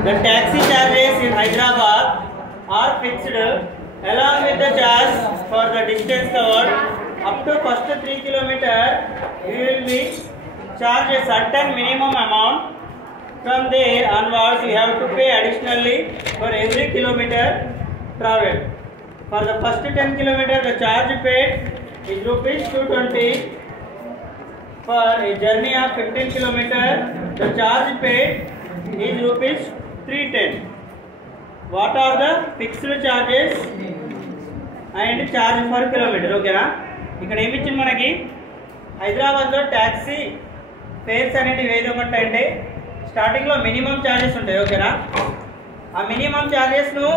The taxi charges in Hyderabad are fixed along with the charge for the distance covered up to first 3 kilometers. You will be charged a certain minimum amount. From there onwards, you have to pay additionally for every kilometer traveled. For the first 10 kilometers, the charge paid is rupees 220. For a journey of 15 kilometers, the charge paid is rupees 310. What are the fixed charges and charge per kilometer? ఓకేనా, ఇక్కడ ఏమి ఇచ్చింది మనకి హైదరాబాద్లో taxi fares అనేవి ఏదో ఉంటాయంటే స్టార్టింగ్లో మినిమం ఛార్జెస్ ఉంటాయి. ఓకేనా, ఆ మినిమం ఛార్జెస్ను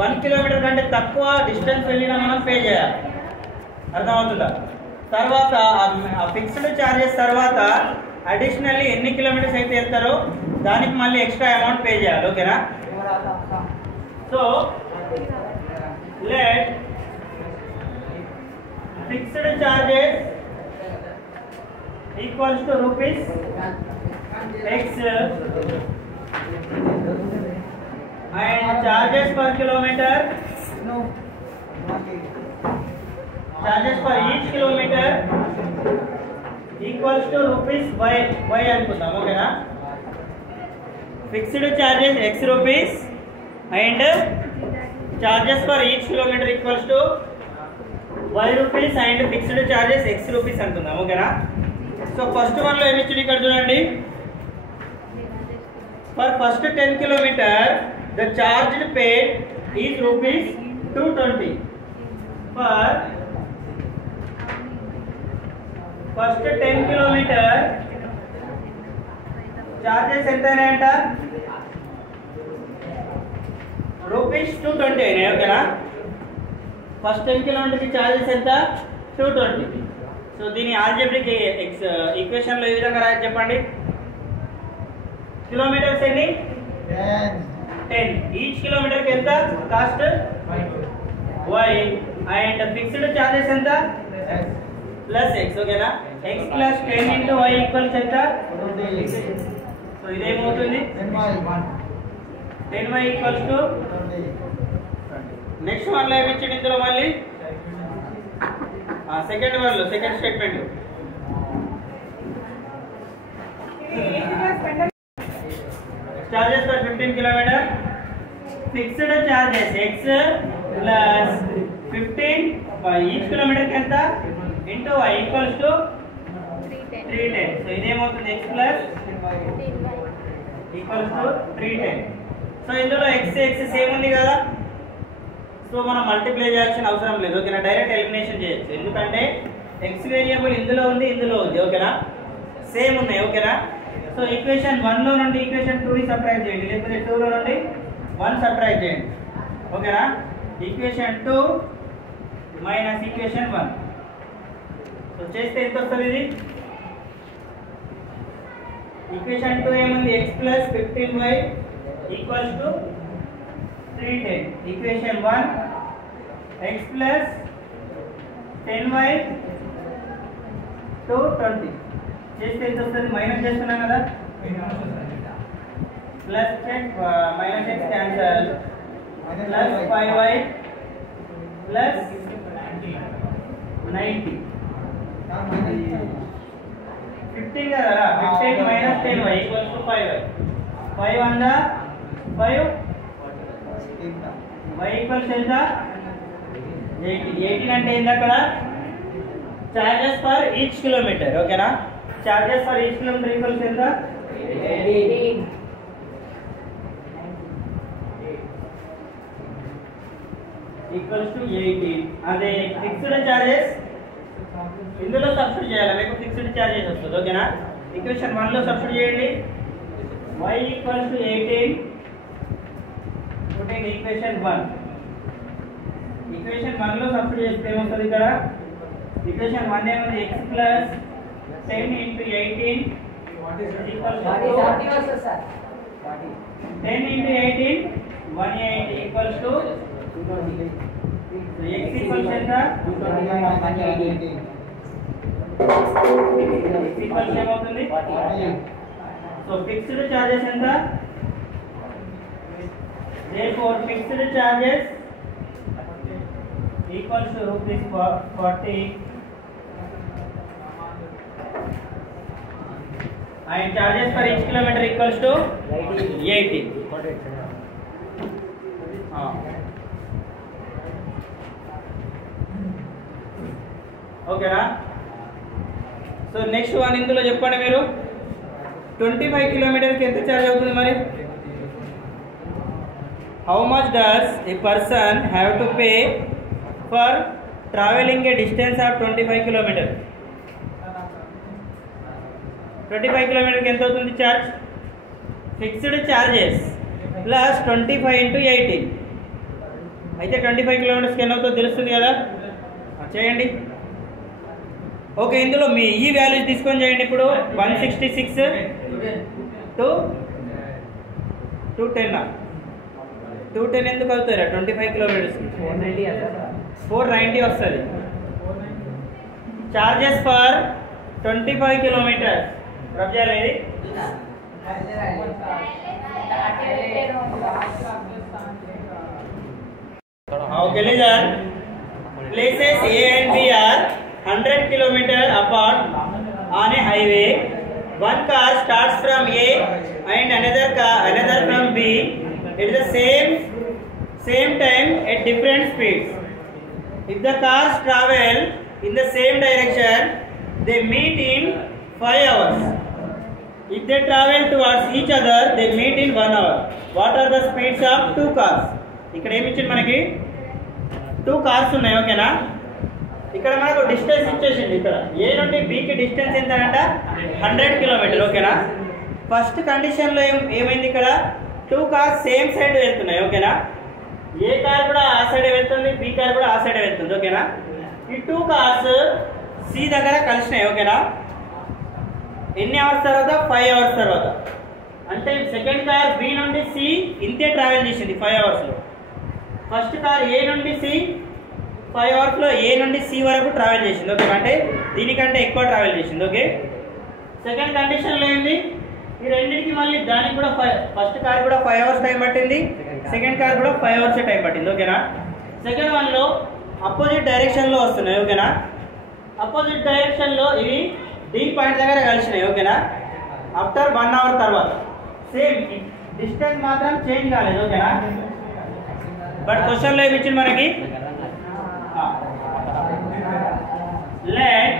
1 కిలోమీటర్ కంటే తక్కువ డిస్టెన్స్ వెళ్ళినా మనం పే చేయాలి. అర్థమవుతుందా? తర్వాత ఆ ఫిక్స్డ్ ఛార్జెస్ తర్వాత అడిషనల్లీ ఎన్ని కిలోమీటర్స్ అయితే వెళ్తారో దానికి మళ్ళీ ఎక్స్ట్రా అమౌంట్ పే చేయాలి. ఓకేనా, so let fixed charges equals to rupees x and charges per kilometer, charges for each kilometer equals to rupees y అనుకుందాం. ఓకేనా, fixed charges x rupees and charges for each kilometer equals to y rupees and fixed charges x rupees అనుకుందాం. ఓకేనా, so first one లో ఏమి ఇచ్చింది ఇక్కడ చూడండి. For first 10 kilometer the charged paid is rupees 220. for first 10 kilometer charges ఎంత అయినాయంట rupees 220 అయినాయి. ఓకేనా, ఫస్ట్ 10 kilometer కి చార్జెస్ ఎంత 220. సో దీని ఆల్జబ్రిక్ ఈక్వేషన్ లో ఏ విధంగా రాయాలి చెప్పండి. కిలోమీటర్స్ ఎన్ని 10. ఈచ్ కిలోమీటర్ కి ఎంత cost y and fixed charges ఎంత ప్లస్ x. ఓకేనా, x plus 10 into y equals ఎంత. సో ఇదేమవుతుంది 10y equals to next one లో ఏమిచ్చింది ఇందులో మళ్ళీ సెకండ్ వన్ లో second statement charges for 15 kilometer fixed charges x plus 15 by each kilometer కి ఎంత into y equals to 310. So ఇదేమవుతుంది x plus equals to 310. So ఇందులో x సేమ్ ఉంది కదా, సో మనం మల్టిప్లై చేయాల్సిన అవసరం లేదు. ఓకేనా, డైరెక్ట్ ఎలిమినేషన్ చేయొచ్చు. ఎందుకంటే x వేరియబుల్ ఇందులో ఉంది ఇందులో ఉంది. ఓకేనా, సేమ్ ఉన్నాయి. ఓకేనా, సో ఈక్వేషన్ 1 లో నుండి ఈక్వేషన్ 2 ని సబ్ట్రాక్ట్ చేయండి, లేకపోతే 2 లో నుండి 1 సబ్ట్రాక్ట్ చేయండి. ఓకేనా, ఈక్వేషన్ 2 మైనస్ ఈక్వేషన్ 1. సో చేస్తే ఎంత వస్తుంది ఇది. ఈక్వేషన్ 2 ఏముంది x plus 15y equals to 310. Equation 1 x plus 10y 220 చేస్తే ఎంత వస్తుంది. మైనస్ చేస్తున్నాం కదా, plus minus x cancel, plus 5y plus 90 15 కదా, 15 minus 10y equals to 5y. 5 వంద 5 y ఈక్వల్స్ ఎంత 80. 18 అంటే ఏంది అక్కడ చార్జెస్ ఫర్ ఈచ్ కిలోమీటర్. ఓకేనా, charges for each kilometre equals ఎంత 18 ఈక్వల్స్ టు 18. అదే ఫిక్స్డ్ చార్జెస్ ఇందులో సబ్స్టిట్యూట్ చేయాలి, మీకు ఫిక్స్డ్ చార్జెస్ వస్తుంది. ఓకేనా, ఈక్వేషన్ 1 లో సబ్స్టిట్యూట్ చేయండి. y equals to 18 putting equation 1. Equation 1 లో సబ్స్టిట్యూట్ చేస్తే ఏమవుతుంది ఇక్కడ. ఈక్వేషన్ 1 ఏముంది x plus 10 into 18 equals to 10 into 18 180 equals to 220. So x equals ఎంత 220 x equals ఏమవుతుంది. సో ఫిక్స్డ్ చార్జెస్ ఎంత therefore fixed charges equals to rupees 40 and charges for each kilometer equals to 80. ఓకేనా. So next one ఇందులో చెప్పండి మీరు 25 కిలోమీటర్కి ఎంత charge అవుతుంది మరి? How much does a person have to pay for travelling a distance of 25 kilometre? 25 కిలోమీటర్కి ఎంత అవుతుంది charge? Fixed charges plus 25 into 80 అయితే 25 కిలోమీటర్స్కి ఎన్ని అవుతుందో తెలుస్తుంది కదా, చేయండి. ఓకే, ఇందులో మీ ఈ వాల్యూస్ తీసుకొని చేయండి. ఇప్పుడు 166 to 210 210 ఎందుకు అవుతారా? 25 కిలోమీటర్స్కి 490 వస్తుంది. చార్జెస్ ఫర్ 25 కిలోమీటర్స్ రబ్ చేయాలి. Okay, listen. Places A and B are 100 kilometers apart on a highway. One car starts from A and another from B at the same time at different speeds. If the cars travel in the same direction, they meet in 5 hours. If they travel towards each other, they meet in 1 hour. What are the speeds of 2 cars? ఇక్కడ ఏమి ఇచ్చింది మనకి? 2 cars ఉన్నాయి. ఓకేనా. ఇక్కడ మనకు distance ఇచ్చేసింది. ఇక్కడ ఏ నుండి బికి డిస్టెన్స్ ఎంత అంట? 100 కిలోమీటర్. ఓకేనా. ఫస్ట్ కండిషన్లో ఏమైంది? ఇక్కడ 2 కార్స్ సేమ్ సైడ్ వెళ్తున్నాయి. ఓకేనా. ఏ కార్ కూడా ఆ సైడ్ వెళ్తుంది, బి కార్ కూడా ఆ సైడ్ వెళ్తుంది. ఓకేనా. ఈ 2 కార్స్ సి దగ్గర కలిసినాయి. ఓకేనా. ఎన్ని అవర్స్ తర్వాత? 5 అవర్స్ తర్వాత. అంటే సెకండ్ కార్ బి నుండి సి ఇంతే ట్రావెల్ చేసింది 5 అవర్స్లో. ఫస్ట్ కార్ ఏ నుండి సి 5 అవర్స్లో ఏ నుండి సి వరకు ట్రావెల్ చేసింది. ఓకే, అంటే దీనికంటే ఎక్కువ ట్రావెల్ చేసింది. ఓకే. సెకండ్ కండిషన్లో ఏంది? ఈ రెండింటికి మళ్ళీ దానికి కూడా ఫస్ట్ కార్ కూడా 5 అవర్స్ టైం పట్టింది, సెకండ్ కార్ కూడా 5 అవర్స్ టైం పట్టింది. ఓకేనా. సెకండ్ వన్లో అపోజిట్ డైరెక్షన్లో వస్తున్నాయి. ఓకేనా. అపోజిట్ డైరెక్షన్లో ఇవి డి పాయింట్ దగ్గర కలిసినాయి. ఓకేనా. ఆఫ్టర్ 1 అవర్ తర్వాత సేమ్ డిస్టెన్స్ మాత్రం చేంజ్ కాలేదు. ఓకేనా. బట్ క్వశ్చన్లో ఏమి ఇచ్చింది మనకి? లెట్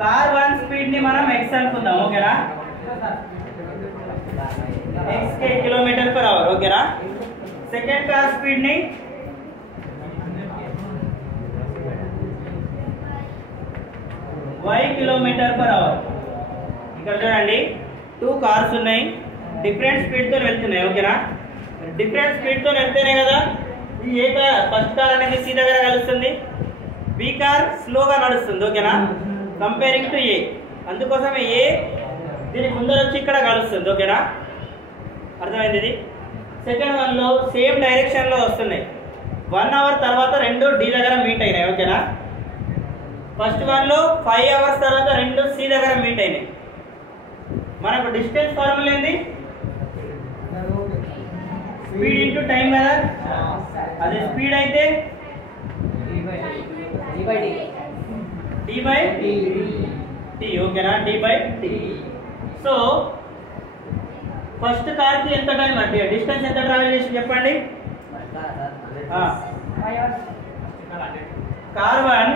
కార్ 1 స్పీడ్ ని మనం x అనుకుందాం. ఓకేనా. x kilometre per hour. ఓకేనా. సెకండ్ కార్ స్పీడ్ ని y కిలోమీటర్ పర్ అవర్. ఇక్కడ చూడండి 2 కార్స్ ఉన్నాయి, డిఫరెంట్ స్పీడ్ తో వెళ్తున్నాయి. ఓకేనా. డిఫరెంట్ స్పీడ్ తో వెళ్తేనే కదా ఈ ఏ కార్ ఫస్ట్ కార్ అనేది సి దగ్గర కలుస్తుంది, బి కార్ స్లోగా నడుస్తుంది. ఓకేనా. కంపేరింగ్ టు ఏ, అందుకోసం ఏ దీని ముందర వచ్చి ఇక్కడ కలుస్తుంది. ఓకేనా. అర్థమైంది ఇది. సెకండ్ వన్లో సేమ్ డైరెక్షన్లో వస్తున్నాయి. 1 అవర్ తర్వాత రెండు డి దగ్గర మీట్ అయినాయి. ఓకేనా. ఫస్ట్ వన్లో 5 అవర్స్ తర్వాత రెండు సి దగ్గర మీట్ అయినాయి. మనకు డిస్టెన్స్ ఫార్ములా ఏంది? స్పీడ్ ఇంటూ టైం కదా. అదే స్పీడ్ అయితే డి బై టీ. ఓకేనా. D by T. So first car కి ఎంత టైం అంటే డిస్టెన్స్ ఎంత ట్రావెల్ చేసి చెప్పండి? Car 1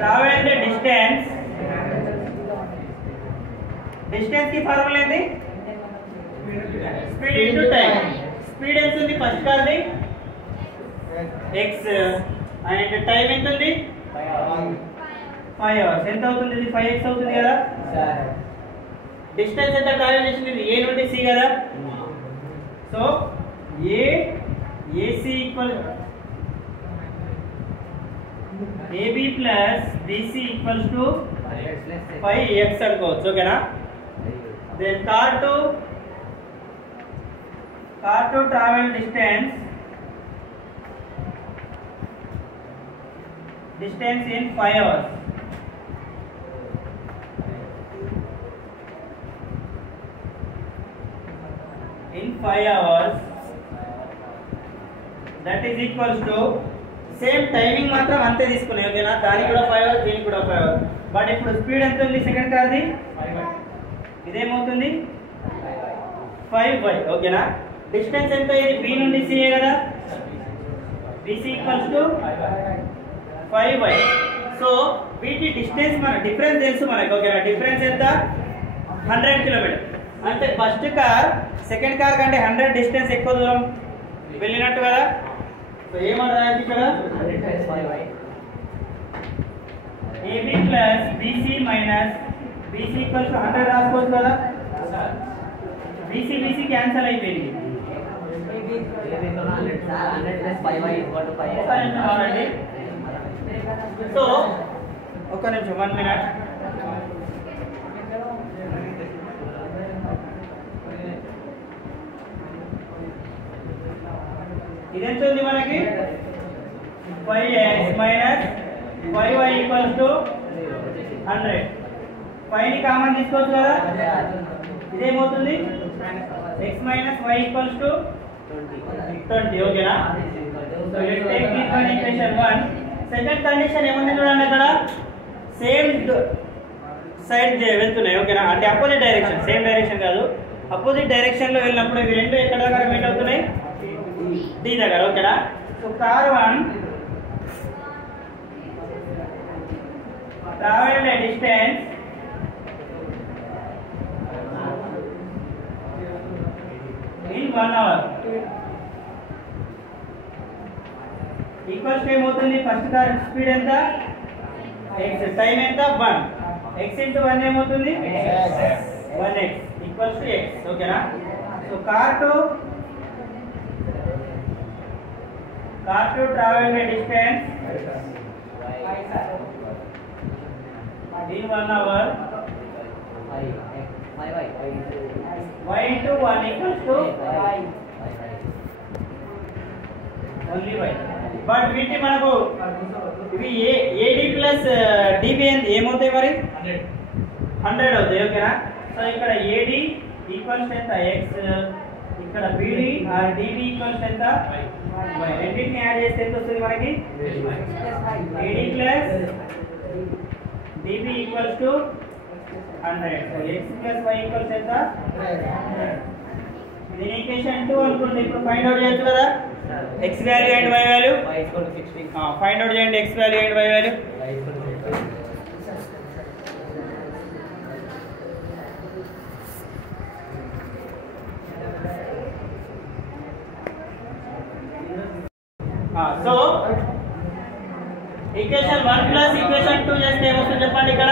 travel the distance. Distance కి ఫార్ములా ఏంది? Speed into time. స్పీడ్ ఎంత ఉంది ఫస్ట్ కార్ ది? x అండ్ టైం ఎంత ఉంది? 5 అవర్స్. ఎంత అవుతుంది? ఇది 5x అవుతుంది కదా. డిస్టెన్స్ ఎంత ట్రావెల్ చేసింది? ఏ నుండి సి కదా. So AC equal AB plus BC equals to 5x అనుకోవచ్చు. ఓకేనా. Then car to travel distance in 5 hours. 5 hours, that is equals to same timing మాత్రం అంతే తీసుకున్నాయి ఓకేనా. దానికి కూడా 5 hours, దీనికి కూడా 5 hours. బట్ ఇప్పుడు స్పీడ్ ఎంత ఉంది సెకండ్ కార్ది? ఇదేమవుతుంది 5y ఓకేనా. డిస్టెన్స్ ఎంత? ఇది B నుండి C కదా, BC equals to 5y. So వీటి డిస్టెన్స్ మన డిఫరెన్స్ తెలుసు మనకి ఓకేనా. డిఫరెన్స్ ఎంత? 100 కిలోమీటర్. అంటే ఫస్ట్ కార్ సెకండ్ కార్ కంటే 100 డిస్టెన్స్ ఎక్కువ దూరం వెళ్ళినట్టు కదా. సో ఏమన్నా రాయొచ్చు ఇక్కడ? AB plus BC minus BC equals to 100 రాసుకోవచ్చు కదా. BC క్యాన్సల్ అయిపోయింది. సో ఒక నిమిషం 1 minute. ఇదెంత ఉంది మనకి? 5x minus 5y equals to 100. 5 ని కామన్ తీసుకోవచ్చు కదా. ఇదేమవుతుంది? x minus y equals to 20 ఓకేనా. So let's take this one equation 1. Second condition ఏముంది చూడండి అక్కడ. సేమ్ సైడ్ వెళ్తున్నాయి ఓకేనా. అంటే అపోజిట్ డైరెక్షన్, సేమ్ డైరెక్షన్ కాదు, అపోజిట్ డైరెక్షన్ లో వెళ్ళినప్పుడు ఇవి రెండు ఎక్కడ దగ్గర మీట్ అవుతున్నాయి? D దగ్గర ఓకేనా. So car 1 traveled a distance in 1 hour equals ఏమవుతుంది? ఫస్ట్ కార్ స్పీడ్ ఎంత? x, టైం ఎంత? 1. x into 1 ఏమవుతుంది? 1x ఈక్వల్స్ టు x ఓకేనా. So car 2 traveled a distance in 1 hour, y into 1 equals to only y. But వీటి మనకు ఇవి AD plus DB ఏమవుతాయి మరి? 100 అవుతాయి ఓకేనా. సో ఇక్కడ AD ఈక్వల్స్ ఎంత? x, ఇక్కడ BD ఆర్ DB ఈక్వల్స్ ఎంత? y. రెండింటిని యాడ్ చేస్తే ఎంత వస్తుంది మనకి? AD plus DB equals to 100. So x plus y equals ఎంత? 100. ఇది ఈక్వేషన్ 2 అనుకోండి. ఇప్పుడు ఫైండ్ అవుట్ చేయొచ్చు కదా x value and y value. Find out చేయండి x value and y value. So equation 1 plus equation 2 చేస్తే ఏమొస్తుంది చెప్పండి ఇక్కడ?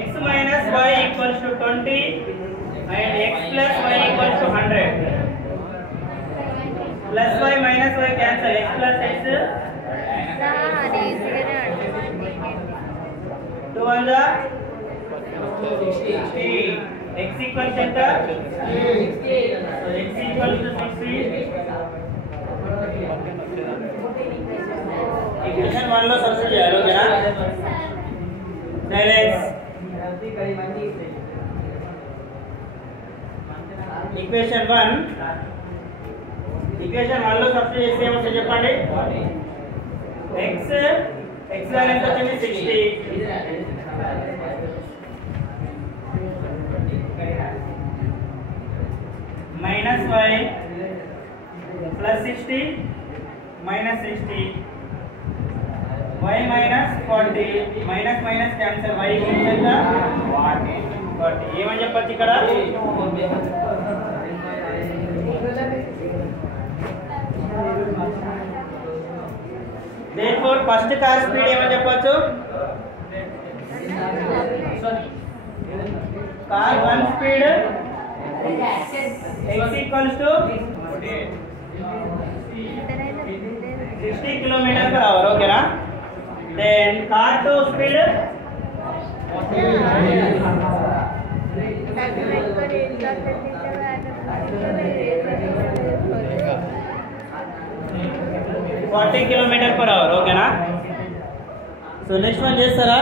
x minus y equals to 20 and x plus y equals to 100. Plus y minus y cancel, x plus x 2 1 60. x equals ఎంత? 60. So x equals to 60. Equation 1 లో substitute చేయాలి ఓకేనా. Balance equation 1 లో substitute చేస్తే ఏమొస్తుంది చెప్పండి? x వాల్యూ ఎంత వచ్చింది? 60 minus y plus 60 minus 60 y minus 40 minus minus cancel, y equals ఎంత? 40. ఏమని చెప్పొచ్చు ఇక్కడ? దేర్ఫోర్ ఫస్ట్ కార్ స్పీడ్ ఏమని చెప్పొచ్చు? Car 1 speed x equals to 60 km/h ఓకేనా. దెన్ కార్ 2 స్పీడ్ $40 km/h ఓకేనా. సో నెక్స్ట్ వన్ చేస్తారా?